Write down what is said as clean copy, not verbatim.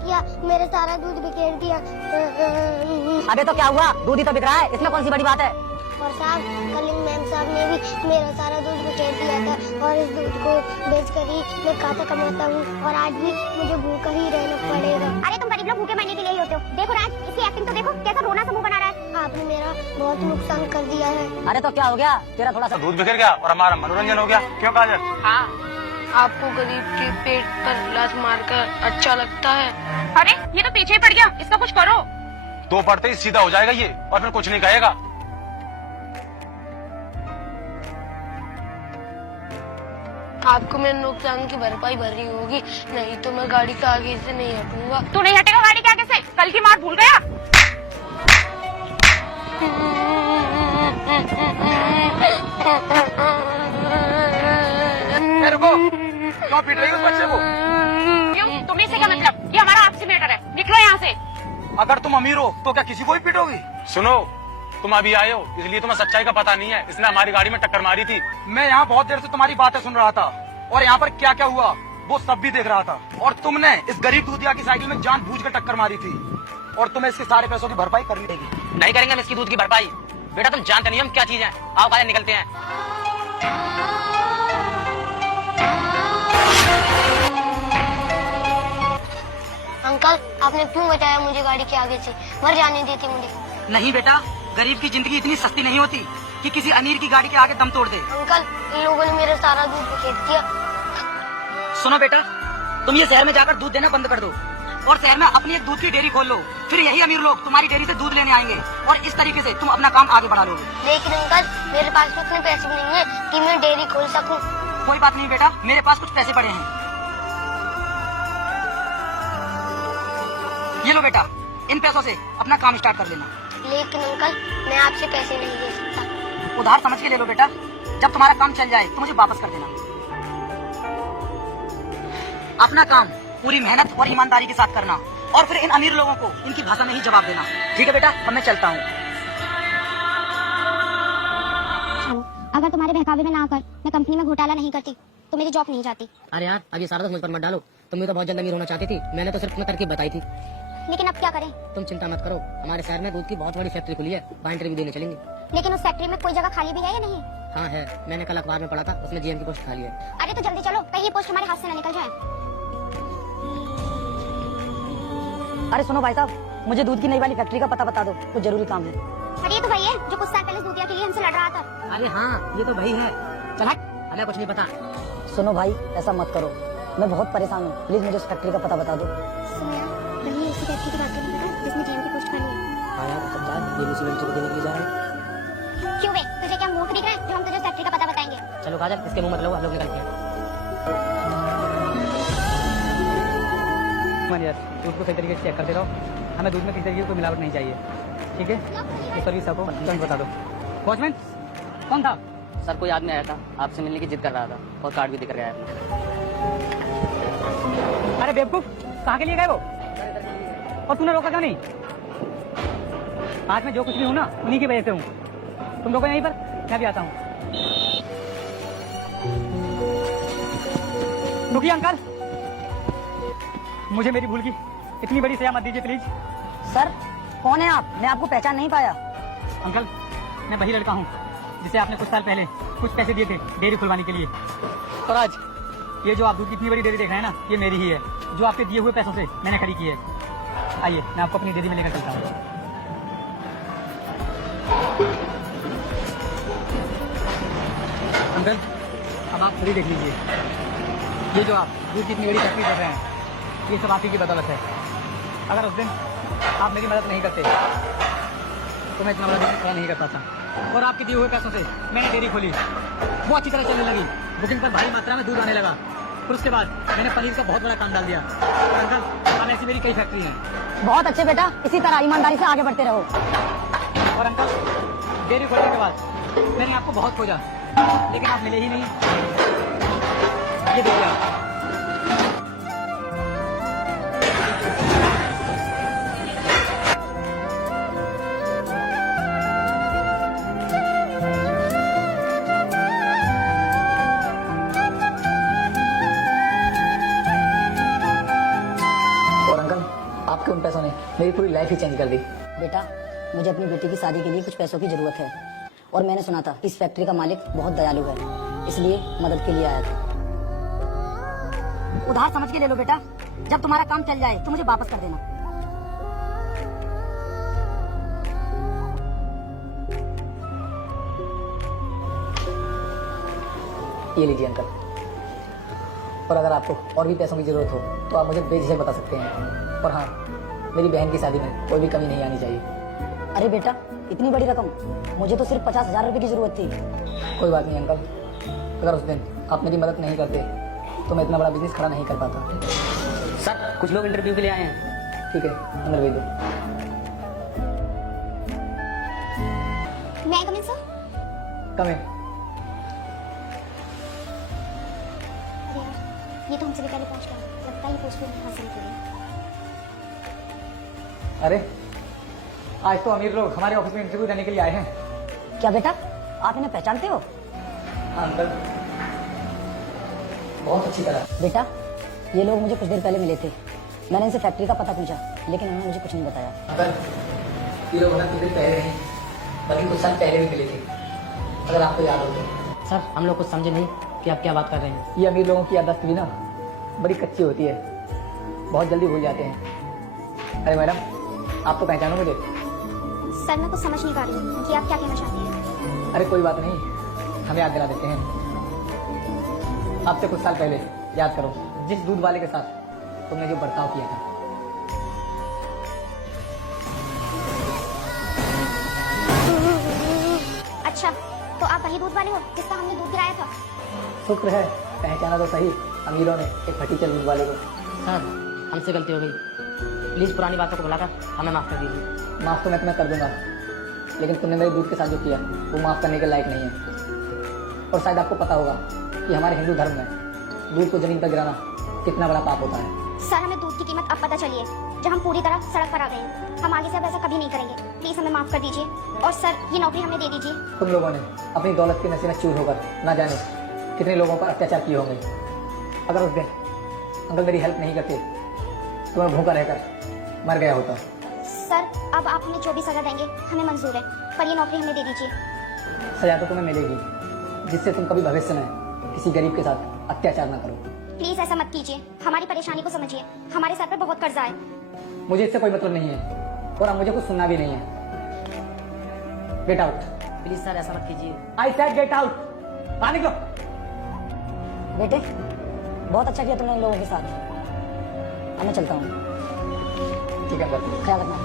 किया, मेरे सारा दूध बिखेर दिया। अबे तो क्या हुआ, दूध ही तो बिक रहा है, इसमें कौन सी बड़ी बात है। और साहब, कल मैम साहब ने भी मेरा सारा दूध बिखेर दिया था और इस दूध को बेचकर ही मैं खाता कमाता हूँ और आज भी मुझे भूखा ही रहना पड़ेगा। अरे तुम गरीब लोग भूखे मरने के लिए ही होते हो। देखो राज, इसकी एक्टिंग तो देखो, कैसा रोना सा मुंह बना रहा है। आपने मेरा बहुत नुकसान कर दिया है। अरे तो क्या हो गया, तेरा थोड़ा सा दूध बिखर गया और हमारा मनोरंजन हो गया, क्यों काजल? हाँ, आपको गरीब के पेट पर लात मारकर अच्छा लगता है? अरे ये तो पीछे ही पड़ गया, इसका कुछ करो। दो पढ़ते ही सीधा हो जाएगा ये और फिर कुछ नहीं कहेगा। आपको मेरे नुकसान की भरपाई भरनी होगी, नहीं तो मैं गाड़ी के आगे से नहीं हटूंगा। तू नहीं हटेगा गाड़ी के आगे से, कल की मार भूल गया। रुको, क्यों पीट रही हो उस बच्चे को? क्यों, तुमने इससे क्या मतलब? ये हमारा आपसी मैटर है, निकलो यहाँ से। अगर तुम अमीर हो तो क्या किसी को भी पीटोगी? सुनो, तुम अभी आए हो इसलिए तुम्हें सच्चाई का पता नहीं है। इसने हमारी गाड़ी में टक्कर मारी थी। मैं यहाँ बहुत देर से तुम्हारी बातें सुन रहा था और यहाँ पर क्या क्या हुआ वो सब भी देख रहा था। और तुमने इस गरीब दूधिया की साइकिल में जानबूझकर टक्कर मारी थी और तुम्हें इसके सारे पैसों की भरपाई करनी होगी। नहीं करेंगे हम इसकी दूध की भरपाई। बेटा तुम जानते नहीं हम क्या चीज है। आओ बाहर निकलते हैं। अंकल, आपने क्यों बचाया मुझे गाड़ी के आगे से? मर जाने दी थी मुझे। नहीं बेटा, गरीब की जिंदगी इतनी सस्ती नहीं होती कि किसी अमीर की गाड़ी के आगे दम तोड़ दे। अंकल, इन लोगों ने मेरा सारा दूध बिखेर दिया। सुनो बेटा, तुम ये शहर में जाकर दूध देना बंद कर दो और शहर में अपनी एक दूध की डेयरी खोल लो। फिर यही अमीर लोग तुम्हारी डेयरी से दूध लेने आएंगे और इस तरीके से तुम अपना काम आगे बढ़ा लोगे। लेकिन अंकल, मेरे पास तो इतने पैसे नहीं है कि मैं डेयरी खोल सकूं। कोई बात नहीं बेटा, मेरे पास कुछ पैसे पड़े हैं। ये लो बेटा, इन पैसों से अपना काम स्टार्ट कर लेना। लेकिन अंकल, मैं आपसे पैसे नहीं ले सकता। उधार समझ के ले लो बेटा, जब तुम्हारा काम चल जाए तो मुझे वापस कर देना। अपना काम पूरी मेहनत और ईमानदारी के साथ करना और फिर इन अमीर लोगों को इनकी भाषा में ही जवाब देना। ठीक है बेटा, अब मैं चलता हूँ। अगर तुम्हारे बहकावे में ना आकर मैं कंपनी में घोटाला नहीं करती तो मेरी जॉब नहीं जाती। अरे यार, अब ये सारा मुझ पर मत डालो। तुम भी तो बहुत जल्द अमीर होना चाहती थी, मैंने तो सिर्फ तुम्हें तरकीब बताई थी। लेकिन अब क्या करें? तुम चिंता मत करो, हमारे शहर में दूध की बहुत बड़ी फैक्ट्री खुली है, वहाँ इंटरव्यू देने चलेंगे। लेकिन उस फैक्ट्री में कोई जगह खाली भी है या नहीं? हाँ है, मैंने कल अखबार में पढ़ा था, उसमें जीएम की पोस्ट खाली है। अरे तो जल्दी चलो, कहीं ये पोस्ट हमारे हाथ से न निकल जाए। अरे सुनो भाई साहब, मुझे दूध की नई वाली फैक्ट्री का पता बता दो, कुछ जरूरी काम है। अरे ये तो वही है जो कुछ साल पहले दूधिया के लिए हमसे लड़ रहा था। अरे हाँ, ये तो भाई है। चल हट, हमें कुछ नहीं पता। सुनो भाई, ऐसा मत करो, मैं बहुत परेशान हूँ, प्लीज मुझे उस फैक्ट्री का पता बता दो। वही उसी फैक्ट्री की बात कर रही है जिसमें जीएम की पोस्ट खाली है। हाँ यार, सब जाए, ये उसी लड़की को देने के लिए जा रहे हैं। क्यों बे, तुझे क्या मूर्ख दिख रहा है जो हम तुझे उस फैक्ट्री का पता बताएंगे? चलो काजल, इसके मुंह मत लो, हम लोग निकलते हैं। दूध को सही तरीके से चेक करते रहो, हमें दूध में किसी तरीके की कोई मिलावट नहीं चाहिए। ठीक है, इस सर्विस आपको तुरंत बता दो। वॉचमैन कौन था? सर कोई आदमी आया था, आपसे मिलने की जिद कर रहा था और कार्ड भी दिख रहा है। अरे बेवकूफ, कहाँ के लिए गए वो? और तूने रोका क्यों नहीं? आज मैं जो कुछ भी हूँ ना, उन्हीं की वजह से हूँ। तुम रोको यहीं पर, मैं भी आता हूँ। रुकिए अंकल, मुझे मेरी भूल की इतनी बड़ी सजा मत दीजिए प्लीज। सर कौन है आप? मैं आपको पहचान नहीं पाया। अंकल, मैं वही लड़का हूँ जिसे आपने कुछ साल पहले कुछ पैसे दिए थे डेयरी खुलवाने के लिए। और आज ये जो आप दूध की इतनी बड़ी डेयरी देख रहे हैं ना, ये मेरी ही है, जो आपके दिए हुए पैसों से मैंने खड़ी की है। आइए, मैं आपको अपनी डेयरी में लेकर चलता हूँ। अंकल, अब आप खुद ही देख लीजिए, ये जो आप दूध की इतनी बड़ी फैक्ट्री कर रहे हैं, ये सब आप ही की बदौलत है। अगर उस दिन आप मेरी मदद नहीं करते तो मैं इतना बड़ा बिजनेस नहीं कर पाता। और आपके दिए हुए पैसों से मैंने डेयरी खोली, वो अच्छी तरह चलने लगी, बुकिंग पर भारी मात्रा में दूध आने लगा। फिर उसके बाद मैंने पनीर का बहुत बड़ा काम डाल दिया। और अंकल, अब ऐसी मेरी कई फैक्ट्री हैं। बहुत अच्छे बेटा, इसी तरह ईमानदारी से आगे बढ़ते रहो। और अंकल, डेयरी खोलने के बाद मैंने आपको बहुत खोजा, लेकिन आप मिले ही नहीं। ये देखिए आप। और अंकल, मेरी पूरी लाइफ ही चेंज कर दी। बेटा, मुझे अपनी बेटी की शादी के लिए कुछ पैसों की जरूरत है और मैंने सुना था इस फैक्ट्री का मालिक बहुत दयालु है, इसलिए मदद के लिए आया था। उधार समझ के ले लो बेटा, जब तुम्हारा काम चल जाए तो मुझे वापस कर देना। ये लीजिए अंकल, और अगर आपको और भी पैसों की जरूरत हो तो आप मुझे बेझिझक बता सकते हैं। और हाँ, मेरी बहन की शादी में कोई भी कमी नहीं आनी चाहिए। अरे बेटा, इतनी बड़ी रकम, मुझे तो सिर्फ 50,000 रुपए की जरूरत थी। कोई बात नहीं अंकल, अगर उस दिन आप मेरी मदद नहीं करते तो मैं इतना बड़ा बिजनेस खड़ा नहीं कर पाता। सर, कुछ लोग इंटरव्यू के लिए आए हैं। ठीक है, अंदर भेज दो। मैं कम इन सर? कम है। अरे यार, ये तो हमसे भी पहले पहुंच गया। लगता है ये पोस्ट हासिल करें। अरे आज तो अमीर लोग हमारे ऑफिस में इंटरव्यू देने के लिए आए हैं। क्या बेटा, आप इन्हें पहचानते हो? हाँ अंकल, बहुत अच्छी तरह। बेटा, ये लोग मुझे कुछ देर पहले मिले थे। मैंने इनसे फैक्ट्री का पता पूछा, लेकिन उन्होंने मुझे कुछ नहीं बताया। अंकल, ये लोग कुछ दिन पहले नहीं बल्कि कुछ साल पहले भी मिले थे, अगर आपको याद हो तो। सर, हम लोग कुछ समझे नहीं कि आप क्या बात कर रहे हैं। ये अमीर लोगों की याददाश्त भी ना बड़ी कच्ची होती है, बहुत जल्दी भूल जाते हैं। अरे मैडम, आप तो पहचानो मुझे। सर, मैं कुछ समझ नहीं पा रही हूँ कि आप क्या कहना चाहते हैं। अरे कोई बात नहीं, हम याद दिला देते हैं। आपसे कुछ साल पहले याद करो, जिस दूध वाले के साथ तुमने जो बर्ताव किया था। अच्छा, तो आप वही दूध वाले हो जिसका हमने दूध गिराया था? शुक्र है पहचाना तो सही अमीरों ने एक फटीचर दूध वाले को। सर, हमसे गलती हो गई, प्लीज पुरानी बातों को भुलाकर हमें माफ कर दीजिए। माफ तो मैं तुम्हें कर दूंगा, लेकिन तुमने मेरे दूध के साथ जो किया वो माफ करने के लायक नहीं है। और शायद आपको पता होगा कि हमारे हिंदू धर्म में दूध को जमीन पर गिराना कितना बड़ा पाप होता है। सर, हमें दूध की कीमत अब पता चली है, जब हम पूरी तरह सड़क पर आ गए हैं। हम आगे से अब ऐसा कभी नहीं करेंगे। प्लीज हमें माफ कर दीजिए और सर, ये नौकरी हमें दे दीजिए। तुम लोगों ने अपनी दौलत के नशे में चूर होकर ना जाने कितने लोगों पर अत्याचार किए होंगे। अगर उस दिन अंकल मेरी हेल्प नहीं करते तो मैं भूखा रहकर मर गया होता। सर, अब आप हमें जो भी सजा देंगे हमें मंजूर है, पर ये नौकरी हमें दे दीजिए। सजा तो तुम्हें मिलेगी, जिससे तुम कभी भविष्य में किसी गरीब के साथ अत्याचार ना करो। प्लीज ऐसा मत कीजिए, हमारी परेशानी को समझिए। हमारे सर पर बहुत कर्जा है। मुझे इससे कोई मतलब नहीं है और अब मुझे कुछ सुनना भी नहीं है। Get out. प्लीज सर, ऐसा मत कीजिए। I said get out. बाहर निकलो। बेटे, बहुत अच्छा किया तुमने इन लोगों के साथ। अब मैं चलता हूँ। ठीक है, ख्याल रखना।